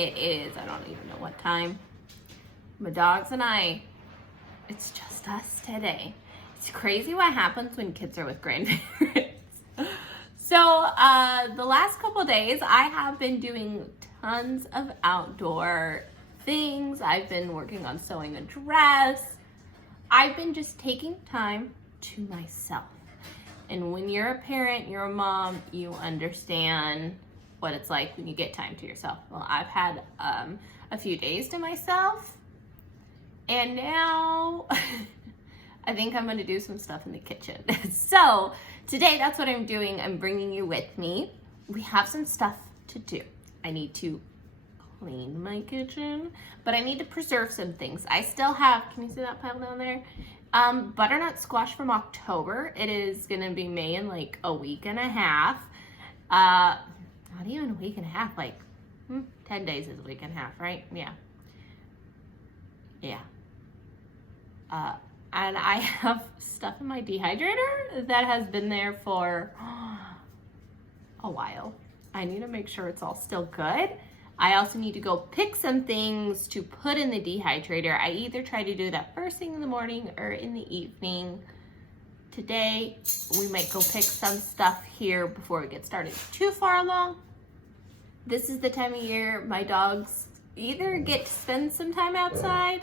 It is, I don't even know what time. My dogs and I, it's just us today. It's crazy what happens when kids are with grandparents. So the last couple days, I have been doing tons of outdoor things. I've been working on sewing a dress. I've been just taking time to myself. And when you're a parent, you're a mom, you understand what it's like when you get time to yourself. Well, I've had a few days to myself, and now I think I'm gonna do some stuff in the kitchen. So today, that's what I'm doing. I'm bringing you with me. We have some stuff to do. I need to clean my kitchen, but I need to preserve some things. I still have, can you see that pile down there? Butternut squash from October. It is gonna be May in like a week and a half. Not even a week and a half, like 10 days is a week and a half, right? Yeah. And I have stuff in my dehydrator that has been there for a while. I need to make sure it's all still good. I also need to go pick some things to put in the dehydrator. I either try to do that first thing in the morning or in the evening. Today, we might go pick some stuff here before we get started too far along. This is the time of year my dogs either get to spend some time outside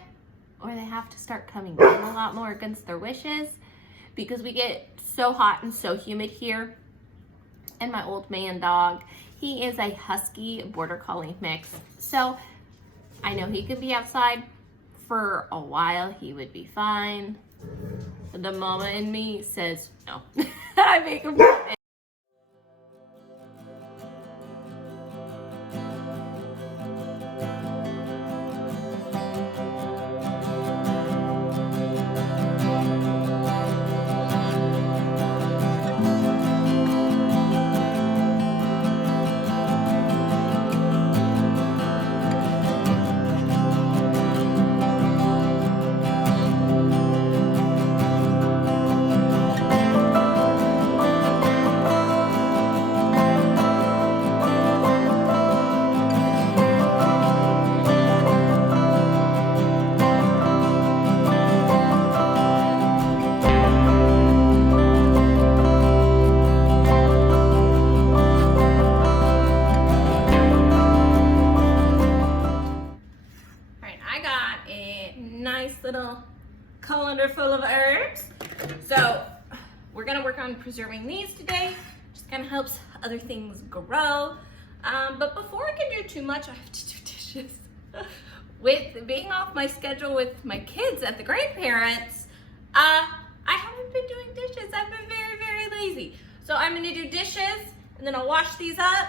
or they have to start coming in a lot more against their wishes because we get so hot and so humid here. And my old man dog, he is a husky border collie mix. So I know he could be outside for a while, he would be fine. But the mama in me says no. I make him little colander full of herbs. So we're gonna work on preserving these today. Just kind of helps other things grow. But before I can do too much, I have to do dishes. With being off my schedule with my kids at the grandparents, I haven't been doing dishes. I've been very, very lazy. So I'm gonna do dishes and then I'll wash these up,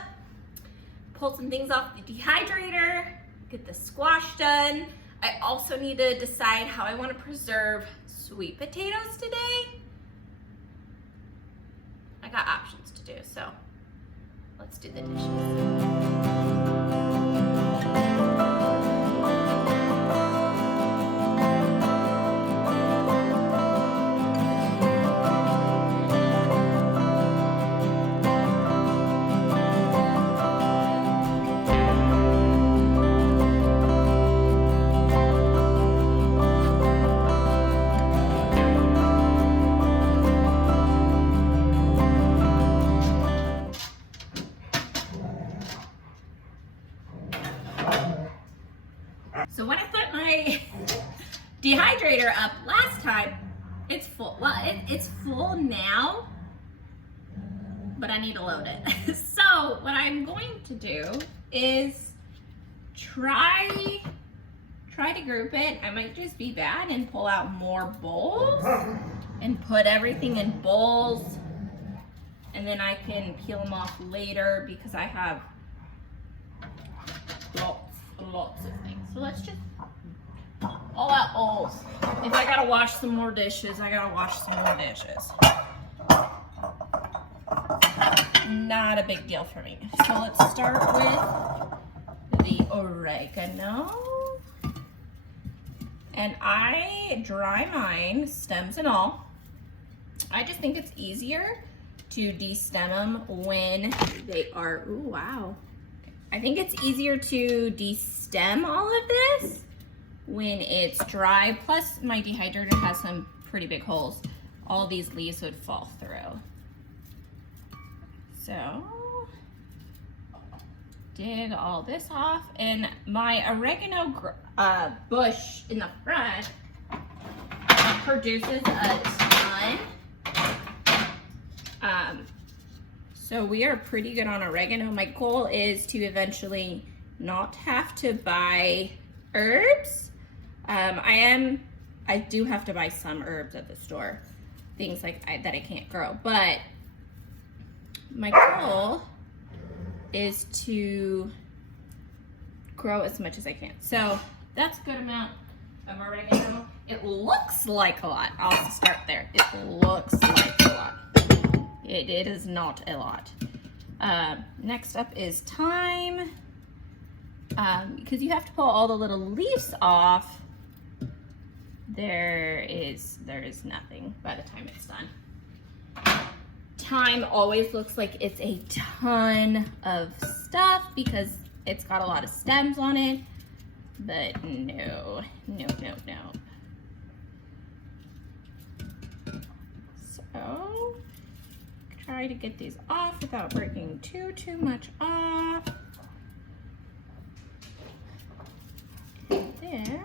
pull some things off the dehydrator, get the squash done. I also need to decide how I want to preserve sweet potatoes today. I got options to do, so let's do the dishes. So when I put my dehydrator up last time, it's full. Well, it's full now, but I need to load it. So what I'm going to do is try to group it. I might just be bad and pull out more bowls and put everything in bowls, and then I can peel them off later because I have lots of things. So let's just all out bowls. If I gotta wash some more dishes, I gotta wash some more dishes. Not a big deal for me. So let's start with the oregano. And I dry mine, stems and all. I just think it's easier to de-stem them when they are, ooh, wow. I think it's easier to de-stem all of this when it's dry. Plus my dehydrator has some pretty big holes. All these leaves would fall through. So dig all this off, and my oregano bush in the front produces a ton. So we are pretty good on oregano. My goal is to eventually not have to buy herbs. I do have to buy some herbs at the store, things like that I can't grow, but my goal is to grow as much as I can. So that's a good amount of oregano. It looks like a lot. I'll have to start there. It looks like a lot. It is not a lot. Next up is thyme. Because you have to pull all the little leaves off, there is nothing by the time it's done. Thyme always looks like it's a ton of stuff because it's got a lot of stems on it, but no. So try to get these off without breaking too much off. And then,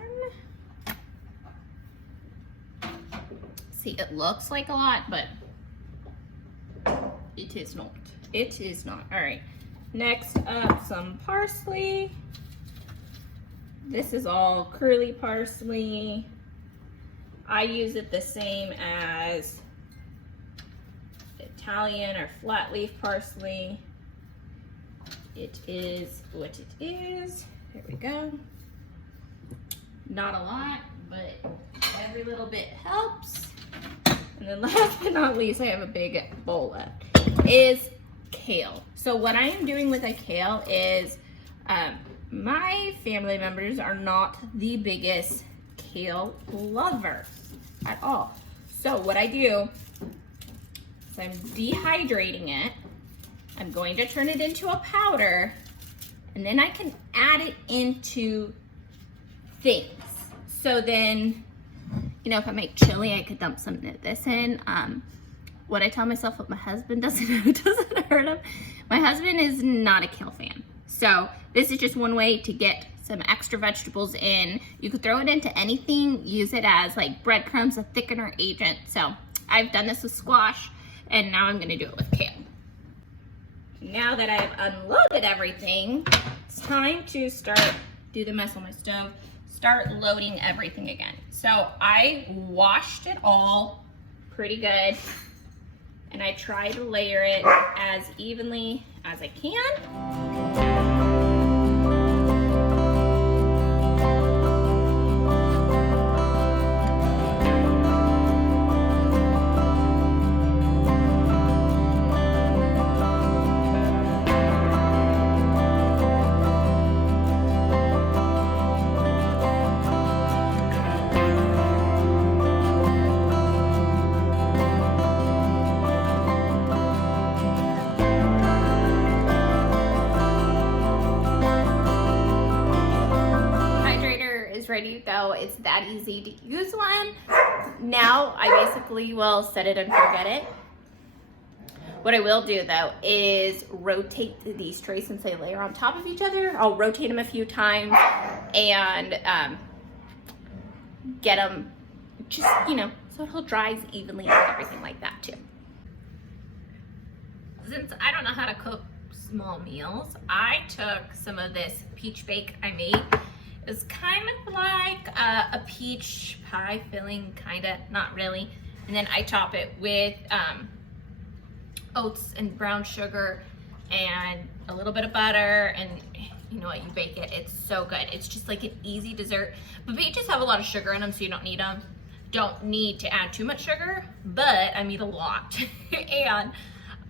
see, it looks like a lot, but it is not. It is not. All right. Next up, some parsley. This is all curly parsley. I use it the same as Italian or flat leaf parsley. It is what it is. There we go. Not a lot, but every little bit helps. And then last but not least, I have a big bowl left, is kale. So what I am doing with a kale is, my family members are not the biggest kale lovers at all. So what I do is I'm dehydrating it. I'm going to turn it into a powder, and then I can add it into things. So then, you know, if I make chili, I could dump some of this in. What I tell myself, what my husband doesn't hurt him. My husband is not a kale fan. So this is just one way to get some extra vegetables in. You could throw it into anything, use it as like breadcrumbs, a thickener agent. So I've done this with squash, and now I'm gonna do it with kale. Now that I've unloaded everything, it's time to do the mess on my stove, start loading everything again. So I washed it all pretty good, and I try to layer it as evenly as I can. Ready to go. It's that easy to use one. Now I basically will set it and forget it. What I will do though is rotate these trays since they layer on top of each other. I'll rotate them a few times and get them just, you know, so it'll dry evenly and everything like that too. Since I don't know how to cook small meals, I took some of this peach bake I made. It's kind of like a peach pie filling, kind of, not really. And then I top it with oats and brown sugar and a little bit of butter, and you know what, you bake it. It's so good. It's just like an easy dessert. But peaches have a lot of sugar in them, so you don't need them. Don't need to add too much sugar, but I need a lot. And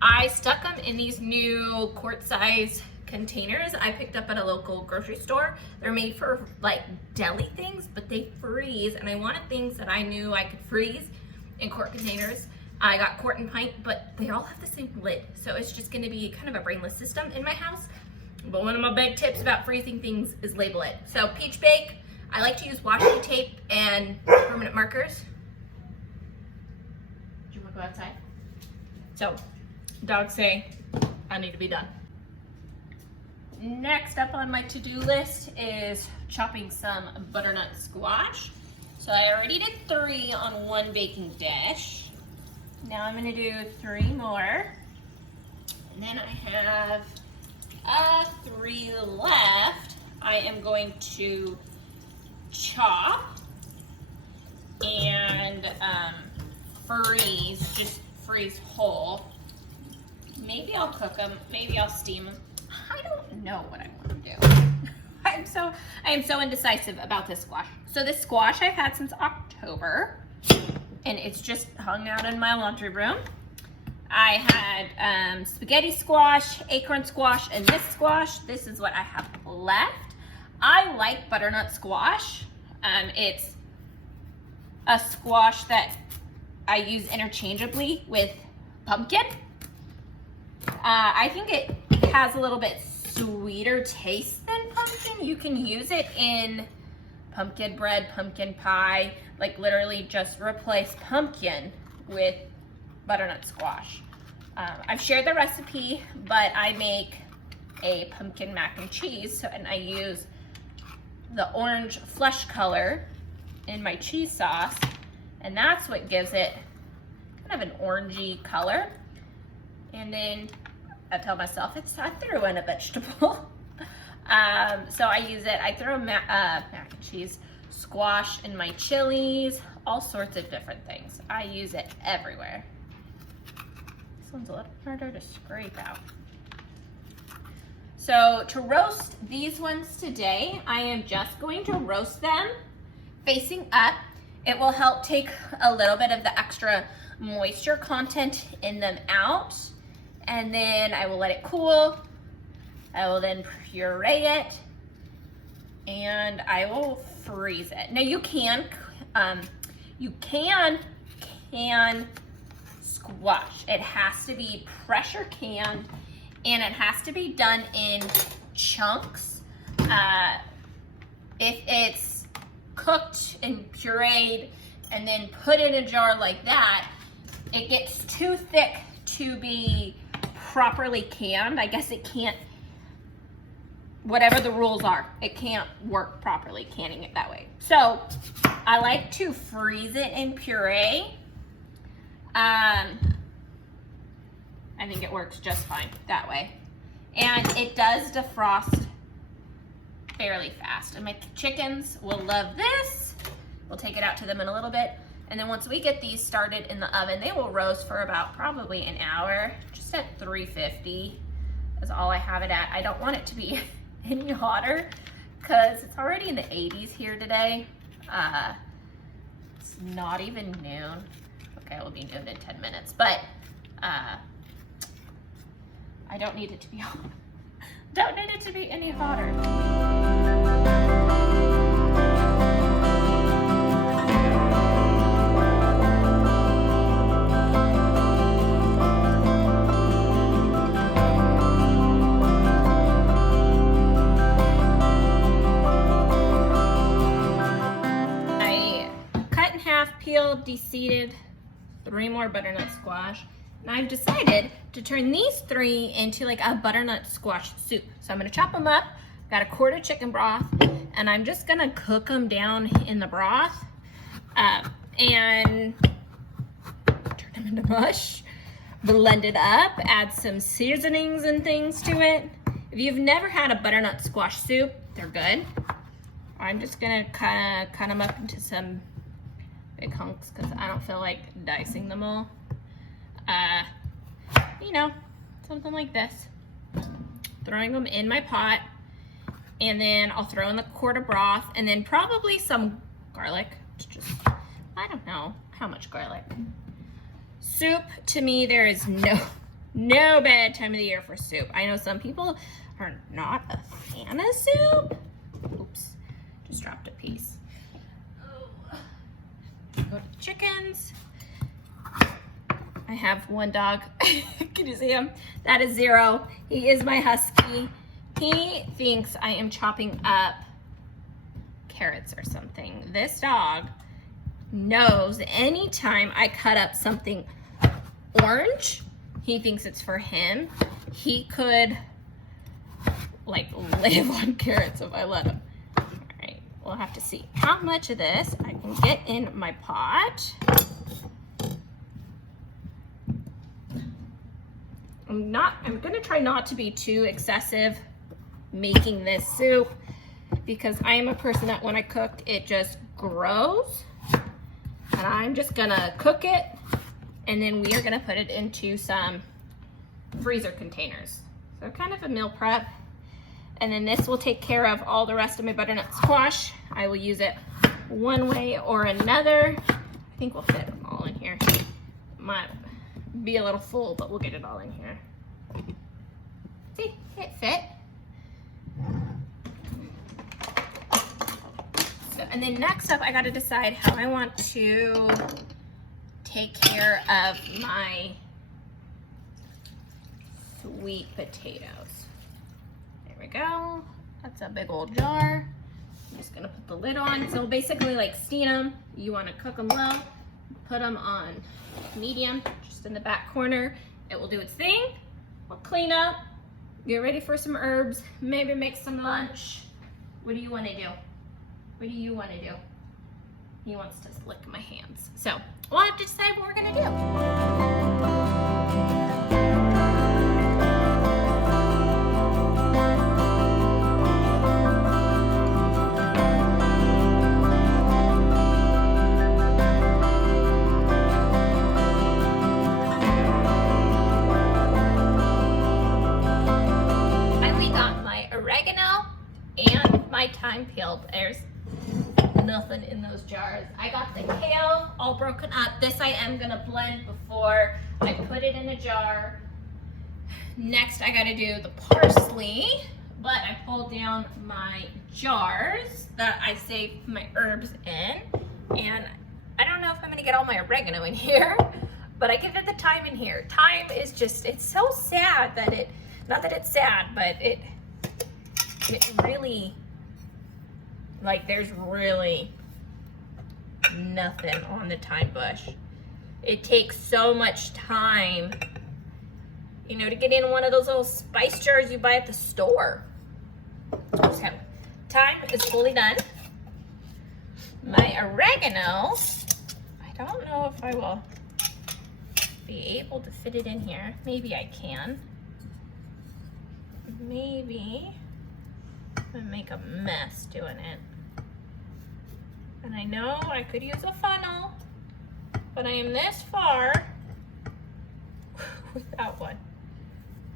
I stuck them in these new quart-size containers I picked up at a local grocery store. They're made for like deli things, but they freeze, and I wanted things that I knew I could freeze in quart containers. I got quart and pint, but they all have the same lid, so it's just going to be kind of a brainless system in my house. But one of my big tips about freezing things is label it. So peach bake, I like to use washi tape and permanent markers. Do you want to go outside? So dogs say I need to be done. Next up on my to-do list is chopping some butternut squash. So I already did 3 on one baking dish. Now I'm gonna do 3 more. And then I have 3 left. I am going to chop and freeze whole. Maybe I'll cook them, maybe I'll steam them. I don't know what I want to do. I am so indecisive about this squash. So this squash I've had since October, and it's just hung out in my laundry room. I had spaghetti squash, acorn squash, and this squash. This is what I have left. I like butternut squash. It's a squash that I use interchangeably with pumpkin. I think it has a little bit sweeter taste than pumpkin. You can use it in pumpkin bread, pumpkin pie, like literally just replace pumpkin with butternut squash. I've shared the recipe, but I make a pumpkin mac and cheese, and I use the orange flesh color in my cheese sauce, and that's what gives it kind of an orangey color. And then I tell myself I threw in a vegetable. So I use it. I throw mac and cheese, squash in my chilies, all sorts of different things. I use it everywhere. This one's a little harder to scrape out. So to roast these ones today, I am just going to roast them facing up. It will help take a little bit of the extra moisture content in them out. And then I will let it cool. I will then puree it, and I will freeze it. Now you can can squash. It has to be pressure canned, and it has to be done in chunks. If it's cooked and pureed and then put in a jar like that, it gets too thick to be properly canned. I guess it can't, whatever the rules are, it can't work properly canning it that way. So I like to freeze it in puree. I think it works just fine that way. And it does defrost fairly fast. And my chickens will love this. We'll take it out to them in a little bit. And then once we get these started in the oven, they will roast for about probably an hour, just at 350 is all I have it at. I don't want it to be any hotter because it's already in the 80s here today. It's not even noon. Okay, it will be noon in 10 minutes, but I don't need it to be don't need it to be any hotter. Peeled, deseeded 3 more butternut squash, and I've decided to turn these 3 into like a butternut squash soup. So I'm going to chop them up. Got a quart of chicken broth, and I'm just going to cook them down in the broth and turn them into mush, blend it up, add some seasonings and things to it. If you've never had a butternut squash soup, they're good. I'm just going to kind of cut them up into some big hunks because I don't feel like dicing them all. You know, something like this. Throwing them in my pot, and then I'll throw in the quart of broth, and then probably some garlic. Just, I don't know how much garlic. Soup, to me, there is no bad time of the year for soup. I know some people are not a fan of soup. Oops, just dropped a piece. Go to the chickens. I have one dog. Can you see him? That is Zero. He is my husky. He thinks I am chopping up carrots or something. This dog knows anytime I cut up something orange, he thinks it's for him. He could like live on carrots if I let him. All right, we'll have to see how much of this I can get in my pot. I'm gonna try not to be too excessive making this soup because I am a person that when I cook, it just grows. And I'm just gonna cook it and then we are gonna put it into some freezer containers. So kind of a meal prep. And then this will take care of all the rest of my butternut squash. I will use it one way or another. I think we'll fit them all in here. Might be a little full, but we'll get it all in here. See, it fit. So, and then next up, I gotta decide how I want to take care of my sweet potatoes. There we go. That's a big old jar. I'm just gonna put the lid on. So basically like steam them. You wanna cook them low, put them on medium, just in the back corner. It will do its thing. We'll clean up, get ready for some herbs, maybe make some lunch. What do you wanna do? What do you wanna do? He wants to lick my hands. So we'll have to decide what we're gonna do. Thyme peeled. There's nothing in those jars. I got the kale all broken up. This I am gonna blend before I put it in a jar. Next I gotta do the parsley, but I pulled down my jars that I saved my herbs in, and I don't know if I'm gonna get all my oregano in here, but I give it the thyme in here. Thyme is just, it's so sad that it, not that it's sad, but it really, like there's really nothing on the thyme bush. It takes so much time, you know, to get in one of those little spice jars you buy at the store. So, thyme is fully done. My oregano, I don't know if I will be able to fit it in here. Maybe I can. Maybe. I'm gonna make a mess doing it. And I know I could use a funnel, but I am this far without one.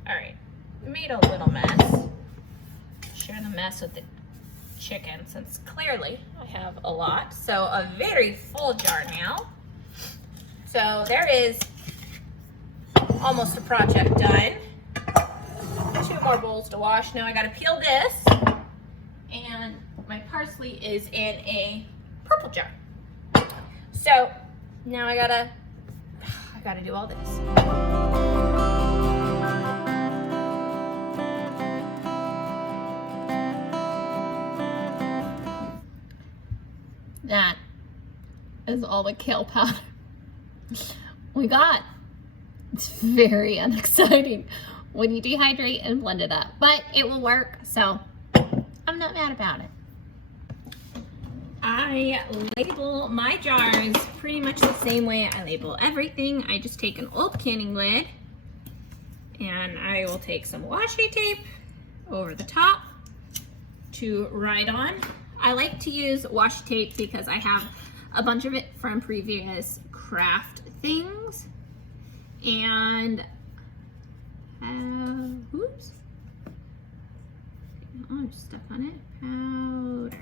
All right, made a little mess. Share the mess with the chicken since clearly I have a lot. So a very full jar now. So there is almost a project done. 2 more bowls to wash. Now I gotta peel this, and my parsley is in a purple jar. So now I gotta do all this. That is all the kale powder we got. It's very unexciting when you dehydrate and blend it up, but it will work, so I'm not mad about it. I label my jars pretty much the same way I label everything. I just take an old canning lid and I will take some washi tape over the top to write on. I like to use washi tape because I have a bunch of it from previous craft things. And oops, I'm stuck on it. Powder.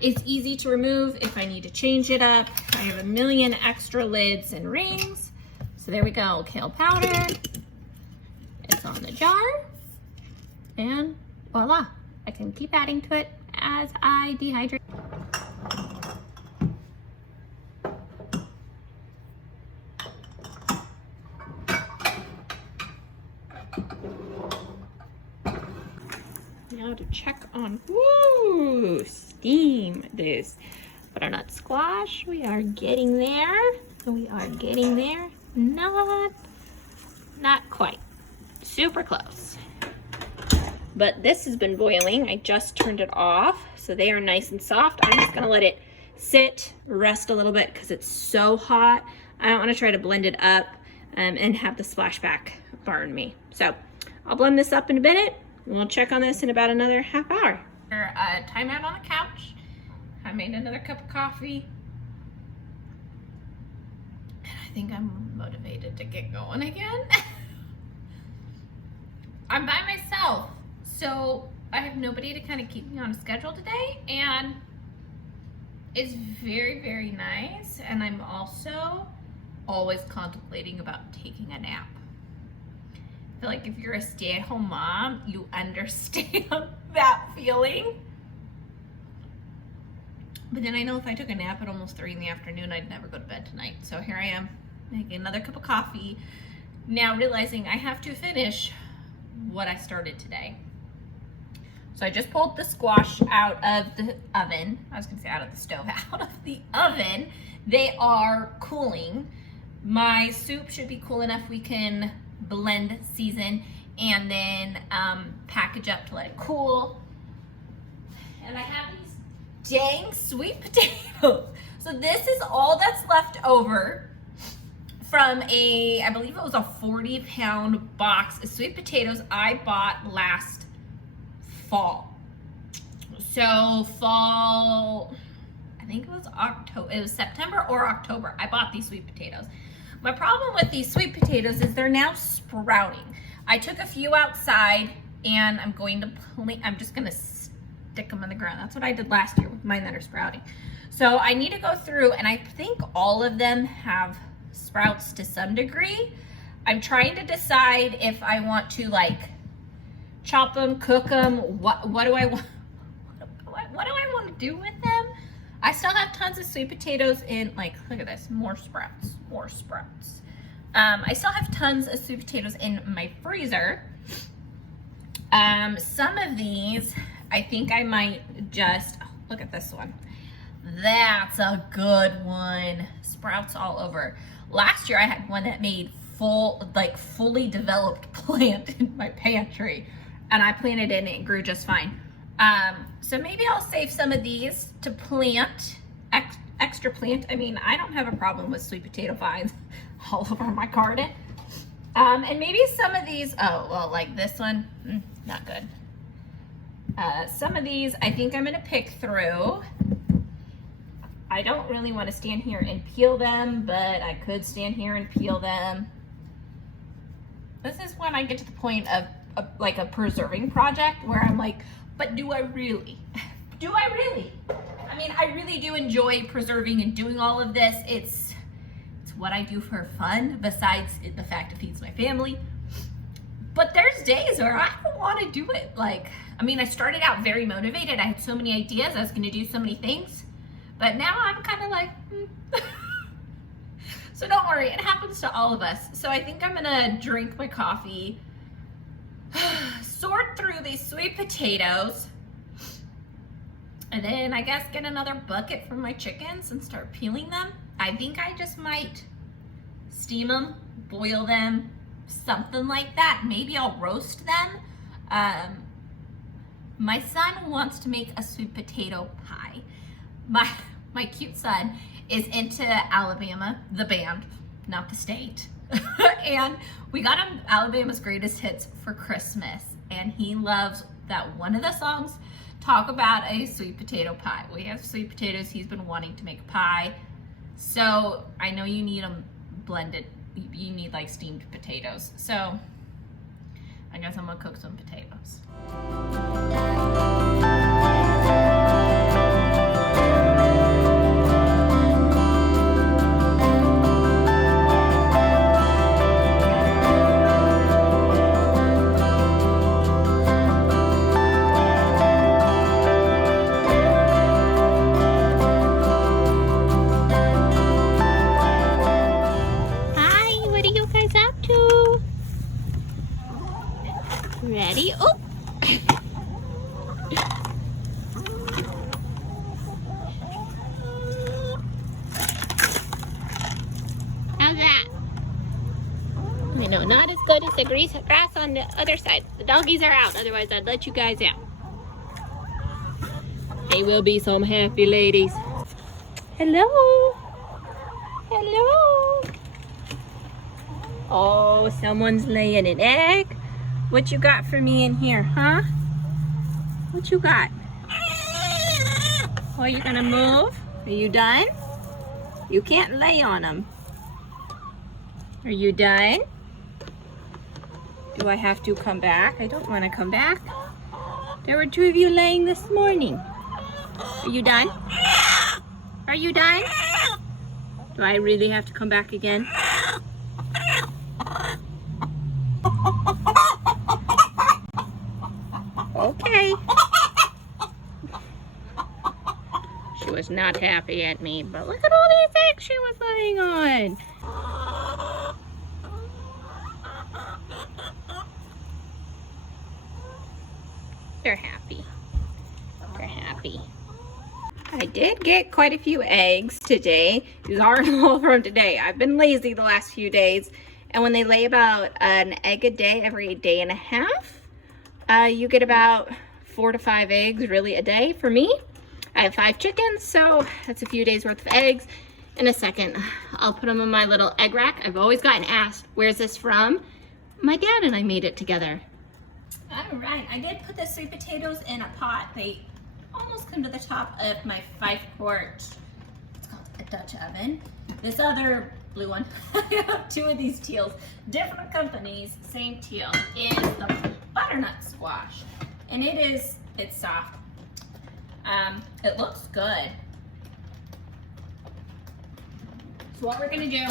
It's easy to remove if I need to change it up. I have a million extra lids and rings. So there we go, kale powder. It's on the jar. And voila, I can keep adding to it as I dehydrate. Now to check on, woo, steam this butternut squash. We are getting there. We are getting there. Not quite. Super close. But this has been boiling. I just turned it off, so they are nice and soft. I'm just gonna let it sit, rest a little bit because it's so hot. I don't want to try to blend it up and have the splashback burn me. So I'll blend this up in a minute. We'll check on this in about another half hour. Time out on the couch. I made another cup of coffee. And I think I'm motivated to get going again. I'm by myself, so I have nobody to kind of keep me on a schedule today, and it's very, very nice. And I'm also always contemplating about taking a nap. I feel like if you're a stay-at-home mom, you understand that feeling. But then I know if I took a nap at almost 3 in the afternoon, I'd never go to bed tonight. So here I am, making another cup of coffee, now realizing I have to finish what I started today. So I just pulled the squash out of the oven. I was gonna say out of the stove, out of the oven. They are cooling. My soup should be cool enough we can blend, season, and then package up to let it cool. And I have these dang sweet potatoes. So this is all that's left over from I believe it was a 40-pound box of sweet potatoes I bought last fall. So fall, I think it was October, it was September or October, I bought these sweet potatoes. My problem with these sweet potatoes is they're now sprouting. I took a few outside and I'm just gonna stick them in the ground. That's what I did last year with mine that are sprouting. So I need to go through, and I think all of them have sprouts to some degree. I'm trying to decide if I want to like chop them, cook them, what do I want to do with them? I still have tons of sweet potatoes in, like, look at this, more sprouts. I still have tons of sweet potatoes in my freezer. Some of these, I think I might just, look at this one. That's a good one. Sprouts all over. Last year I had one that made fully developed plant in my pantry, and I planted it and it grew just fine. So maybe I'll save some of these to plant, extra plant. I mean, I don't have a problem with sweet potato vines all over my garden. And maybe some of these, oh, well, like this one, not good. Some of these I think I'm gonna pick through. I don't really want to stand here and peel them, but I could stand here and peel them. This is when I get to the point of like a preserving project where I'm like, but do I really? Do I really? I mean, I really do enjoy preserving and doing all of this. It's what I do for fun, besides the fact it feeds my family. But there's days where I don't want to do it. Like, I mean, I started out very motivated. I had so many ideas. I was going to do so many things. But now I'm kind of like, So don't worry, it happens to all of us. So I think I'm going to drink my coffee, sort through these sweet potatoes, and then I guess get another bucket from my chickens and start peeling them. I think I just might steam them, boil them, something like that. Maybe I'll roast them. My son wants to make a sweet potato pie. My cute son is into Alabama, the band, not the state. And we got him Alabama's Greatest Hits for Christmas, and he loves that one of the songs talk about a sweet potato pie. We have sweet potatoes. He's been wanting to make a pie. So I know you need them blended. You need like steamed potatoes. So I guess I'm gonna cook some potatoes. Ready? Oh! I know, not as good as the grass on the other side. The doggies are out, otherwise I'd let you guys out. They will be some happy ladies. Hello. Hello. Oh, someone's laying an egg. What you got for me in here, huh? What you got? Oh, you gonna move? Are you done? You can't lay on them. Are you done? Do I have to come back? I don't want to come back. There were 2 of you laying this morning. Are you done? Are you done? Do I really have to come back again? Okay. She was not happy at me, but look at all these eggs she was laying on. They're happy. They're happy. I did get quite a few eggs today. These aren't all from today. I've been lazy the last few days. And when they lay about an egg a day, every day and a half, you get about 4 to 5 eggs really a day for me. I have 5 chickens, so that's a few days worth of eggs. In a second, I'll put them in my little egg rack. I've always gotten asked, where's this from? My dad and I made it together. All right, I did put the sweet potatoes in a pot. They almost come to the top of my 5-quart, it's called a Dutch oven. This other blue one, I have 2 of these teals, different companies, same teal, is the butternut squash. And it's soft. It looks good. So what we're gonna do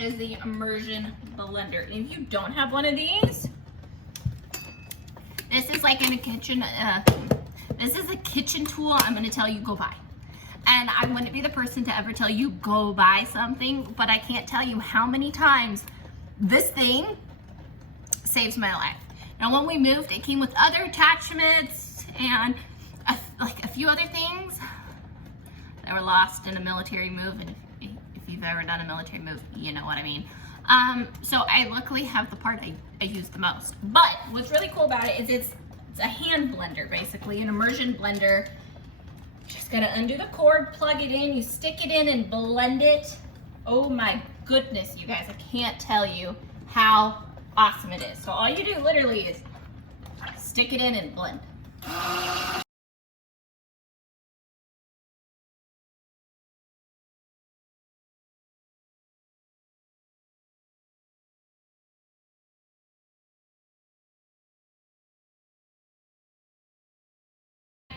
is the immersion blender. And if you don't have one of these, this is like in a kitchen, this is a kitchen tool I'm gonna tell you go buy. And I wouldn't be the person to ever tell you go buy something, but I can't tell you how many times this thing saves my life. Now when we moved, it came with other attachments and like a few other things that were lost in a military move. And if you've ever done a military move, you know what I mean. So I luckily have the part I use the most. But what's really cool about it is it's a hand blender, basically, an immersion blender. Just gotta undo the cord, plug it in, you stick it in and blend it. Oh my goodness, you guys, I can't tell you how awesome it is. So all you do literally is stick it in and blend.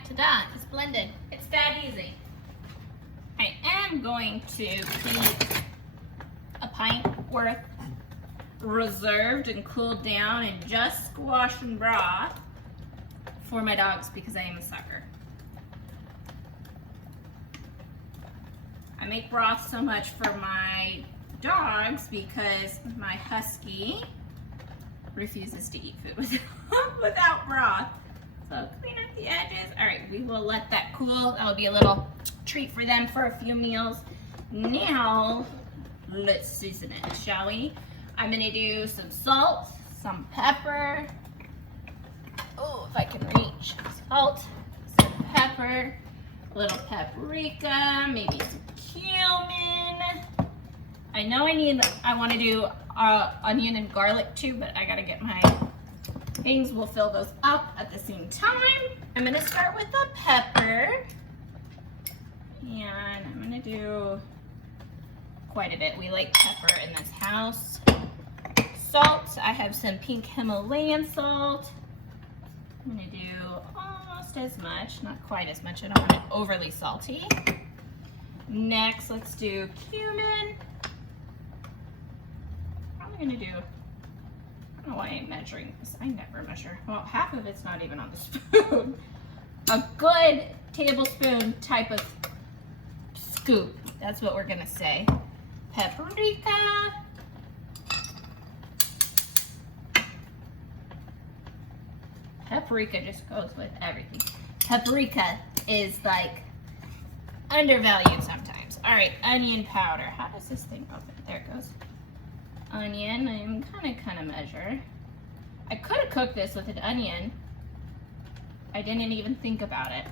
Ta-da, it's blended. It's that easy. I am going to keep a pint worth reserved and cooled down and just squash and broth for my dogs because I am a sucker. I make broth so much for my dogs because my husky refuses to eat food without broth. So clean up the edges. All right, we will let that cool. That'll be a little treat for them for a few meals. Now, let's season it, shall we? I'm gonna do some salt, some pepper. Oh, if I can reach. Salt, some pepper, a little paprika, maybe some cumin. I know I wanna do onion and garlic too, but I gotta get my things. Will fill those up at the same time. I'm gonna start with the pepper. And I'm gonna do quite a bit. We like pepper in this house. Salt, I have some pink Himalayan salt. I'm gonna do almost as much, not quite as much. I don't want it overly salty. Next, let's do cumin. Probably gonna do, I don't know why I'm measuring this. I never measure. Well, half of it's not even on the spoon. A good tablespoon type of scoop. That's what we're gonna say. Paprika. Paprika just goes with everything. Paprika is like undervalued sometimes. All right, onion powder. How does this thing open? There it goes. onion. I'm kind of measure. I could have cooked this with an onion. I didn't even think about it.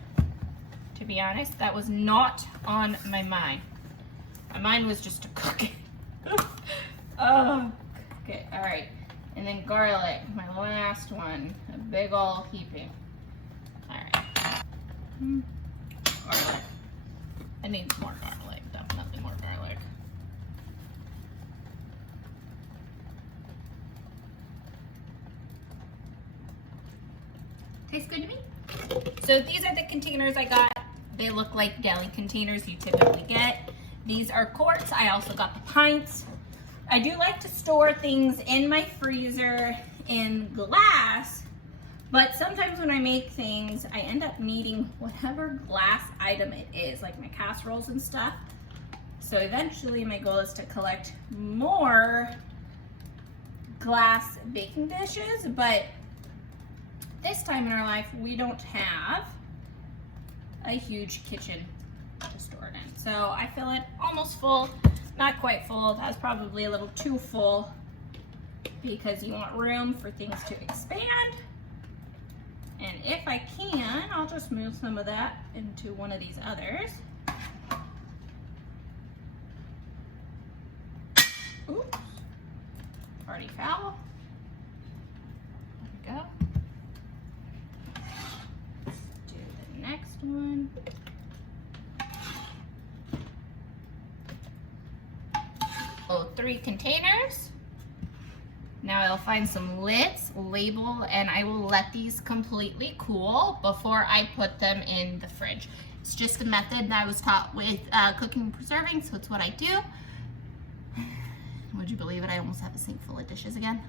To be honest, that was not on my mind. My mind was just to cook it. Oh, okay, all right. And then garlic, my last one, a big ol' heaping. All right. Garlic. I need more garlic, definitely more garlic. Tastes good to me. So these are the containers I got. They look like deli containers you typically get. These are quarts. I also got the pints. I do like to store things in my freezer in glass, but sometimes when I make things, I end up needing whatever glass item it is, like my casseroles and stuff. So eventually my goal is to collect more glass baking dishes, but this time in our life, we don't have a huge kitchen to store it in. So I fill it almost full, not quite full. That's probably a little too full because you want room for things to expand. And if I can, I'll just move some of that into one of these others. Oops, already foul. There we go. Next one. Oh, 3 containers. Now I'll find some lids, label, and I will let these completely cool before I put them in the fridge. It's just a method that I was taught with cooking and preserving, so it's what I do. Would you believe it? I almost have a sink full of dishes again.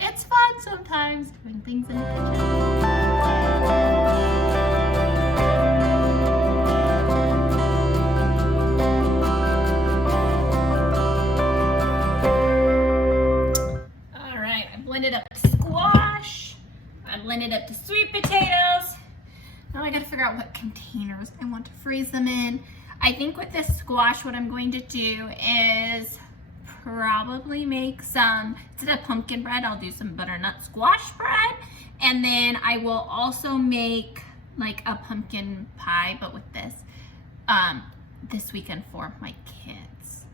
It's fun sometimes doing things in the kitchen. Blended up to squash. I blended up to sweet potatoes. Now I gotta figure out what containers I want to freeze them in. I think with this squash, what I'm going to do is probably make some, instead of pumpkin bread, I'll do some butternut squash bread. And then I will also make like a pumpkin pie, but with this weekend for my kids.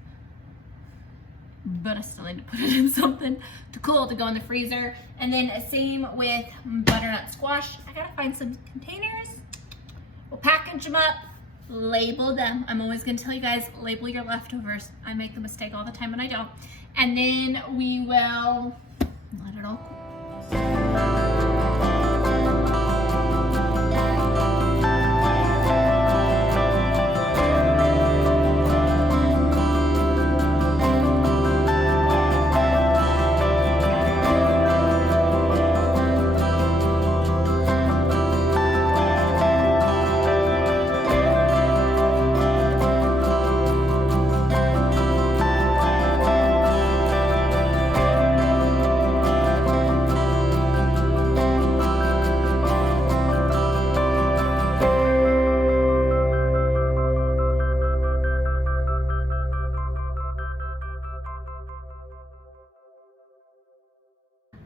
But I still need to put it in something to cool to go in the freezer. And then same with butternut squash. I gotta find some containers. We'll package them up, label them. I'm always gonna tell you guys, label your leftovers. I make the mistake all the time and I don't. And then we will let it all cool.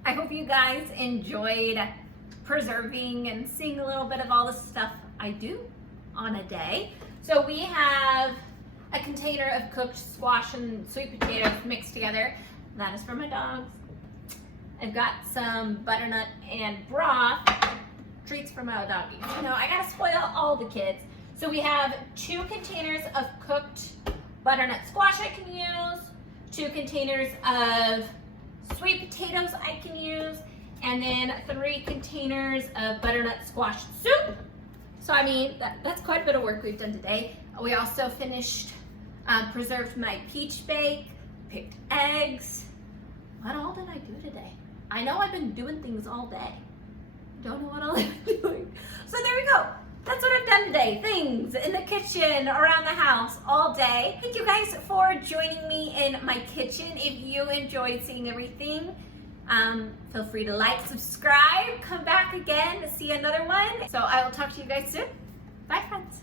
I hope you guys enjoyed preserving and seeing a little bit of all the stuff I do on a day. So we have a container of cooked squash and sweet potatoes mixed together. That is for my dogs. I've got some butternut and broth, treats for my doggies. You know, I gotta spoil all the kids. So we have 2 containers of cooked butternut squash I can use, 2 containers of sweet potatoes I can use, and then 3 containers of butternut squash soup. So I mean, that's quite a bit of work we've done today. We also finished, preserved my peach bake, picked eggs. What all did I do today? I know I've been doing things all day. Don't know what all I've been doing. So there we go. That's what I've done today. Things in the kitchen, around the house, all day. Thank you guys for joining me in my kitchen. If you enjoyed seeing everything, feel free to like, subscribe, come back again to see another one. So I will talk to you guys soon. Bye, friends.